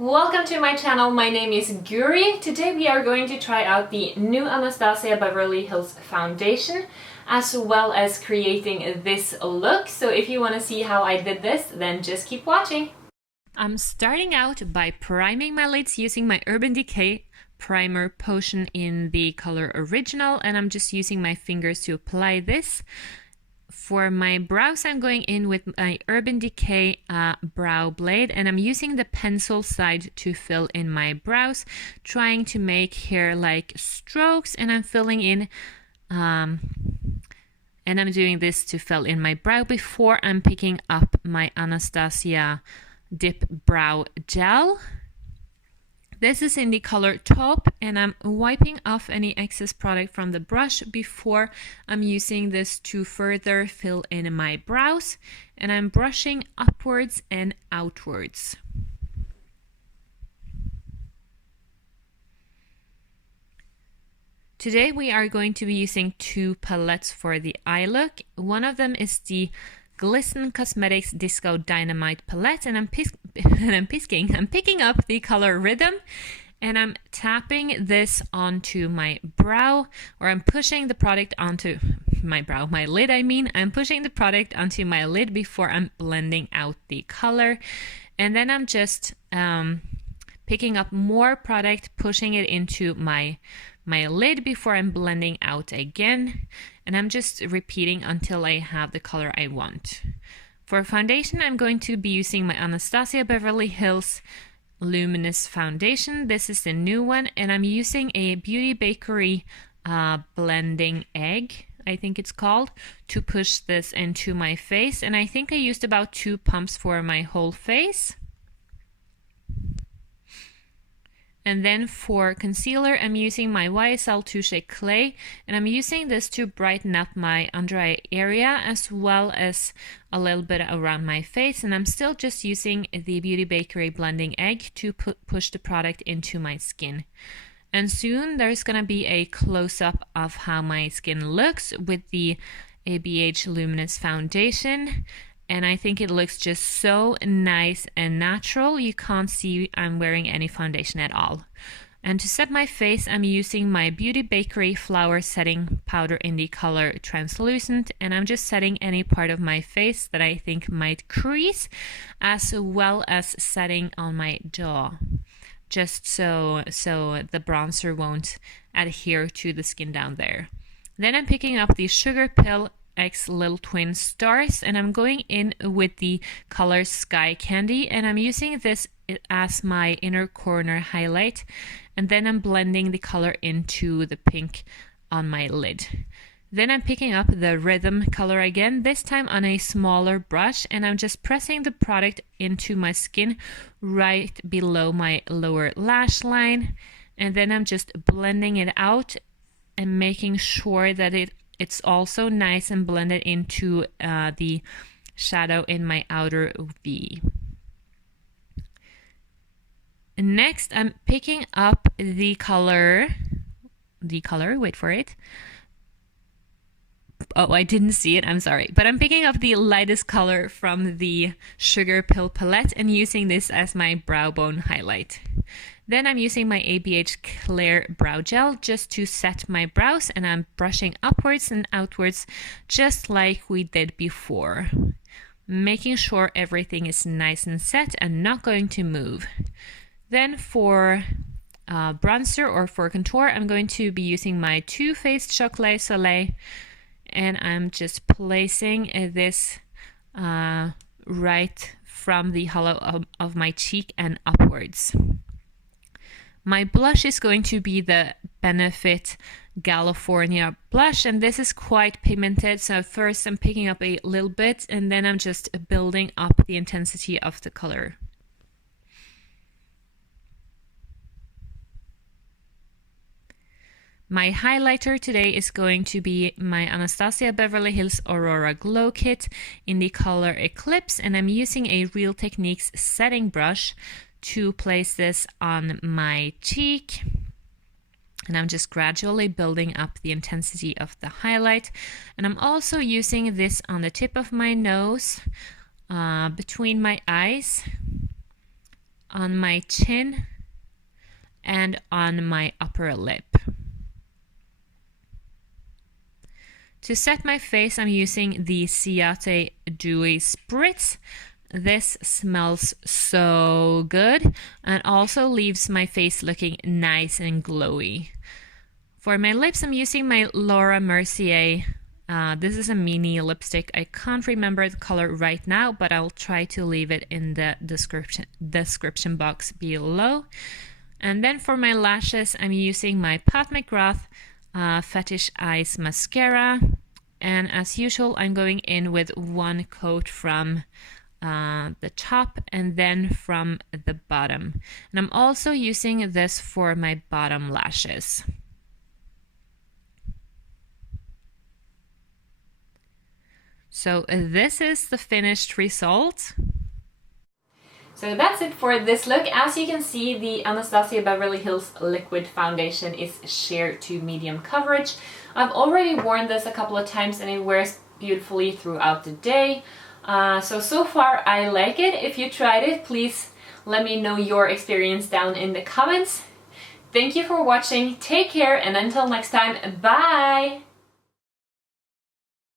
Welcome to my channel. My name is Guri. Today we are going to try out the new Anastasia Beverly Hills foundation as well as creating this look. So if you want to see how I did this, then just keep watching. I'm starting out by priming my lids using my Urban Decay primer potion in the color Original, and I'm just using my fingers to apply this. For my brows, I'm going in with my Urban Decay brow blade, and I'm using the pencil side to fill in my brows, trying to make hair-like strokes, and I'm filling in, and I'm doing this to fill in my brow before I'm picking up my Anastasia Dip Brow Gel. This is in the color Taupe, and I'm wiping off any excess product from the brush before I'm using this to further fill in my brows, and I'm brushing upwards and outwards. Today we are going to be using two palettes for the eye look. One of them is the Glisten Cosmetics Disco Dynamite palette, and I'm picking up the color Rhythm, and I'm tapping this onto my brow, or I'm pushing the product onto my brow, my lid I mean. I'm pushing the product onto my lid before I'm blending out the color, and then I'm just picking up more product, pushing it into my lid before I'm blending out again, and I'm just repeating until I have the color I want. For foundation, I'm going to be using my Anastasia Beverly Hills Luminous foundation. This is the new one, and I'm using a Beauty Bakery blending egg, I think it's called, to push this into my face, and I think I used about 2 pumps for my whole face. And then for concealer, I'm using my YSL Touche Clay, and I'm using this to brighten up my under eye area as well as a little bit around my face. And I'm still just using the Beauty Bakery blending egg to push the product into my skin. And soon there's gonna be a close-up of how my skin looks with the ABH Luminous foundation. And I think it looks just so nice and natural. You can't see I'm wearing any foundation at all. And to set my face, I'm using my Beauty Bakery Flower Setting Powder in the color Translucent. And I'm just setting any part of my face that I think might crease, as well as setting on my jaw, just so the bronzer won't adhere to the skin down there. Then I'm picking up the Sugarpill X Little Twin Stars, and I'm going in with the color Sky Candy, and I'm using this as my inner corner highlight, and then I'm blending the color into the pink on my lid. Then I'm picking up the Rhythm color again, this time on a smaller brush, and I'm just pressing the product into my skin right below my lower lash line, and then I'm just blending it out and making sure that it's also nice and blended into the shadow in my outer V. Next, I'm picking up the color, wait for it. Oh, I didn't see it, I'm sorry. But I'm picking up the lightest color from the Sugarpill palette and using this as my brow bone highlight. Then I'm using my ABH Clear Brow Gel just to set my brows, and I'm brushing upwards and outwards just like we did before, making sure everything is nice and set and not going to move. Then for bronzer or for contour, I'm going to be using my Too Faced Chocolat Soleil, and I'm just placing this right from the hollow of my cheek and upwards. My blush is going to be the Benefit California blush, and this is quite pigmented, so first I'm picking up a little bit and then I'm just building up the intensity of the color. My highlighter today is going to be my Anastasia Beverly Hills Aurora Glow Kit in the color Eclipse, and I'm using a Real Techniques setting brush to place this on my cheek, and I'm just gradually building up the intensity of the highlight. And I'm also using this on the tip of my nose, between my eyes, on my chin and on my upper lip. To set my face, I'm using the Ciate Dewy Spritz. This smells so good and also leaves my face looking nice and glowy. For my lips, I'm using my Laura Mercier. This is a mini lipstick. I can't remember the color right now, but I'll try to leave it in the description box below. And then for my lashes, I'm using my Pat McGrath Fetish Eyes Mascara. And as usual, I'm going in with one coat from the top and then from the bottom. And I'm also using this for my bottom lashes. So this is the finished result. So that's it for this look. As you can see, the Anastasia Beverly Hills Liquid Foundation is sheer to medium coverage. I've already worn this a couple of times and it wears beautifully throughout the day. So far I like it. If you tried it, please let me know your experience down in the comments. Thank you for watching, take care, and until next time, bye!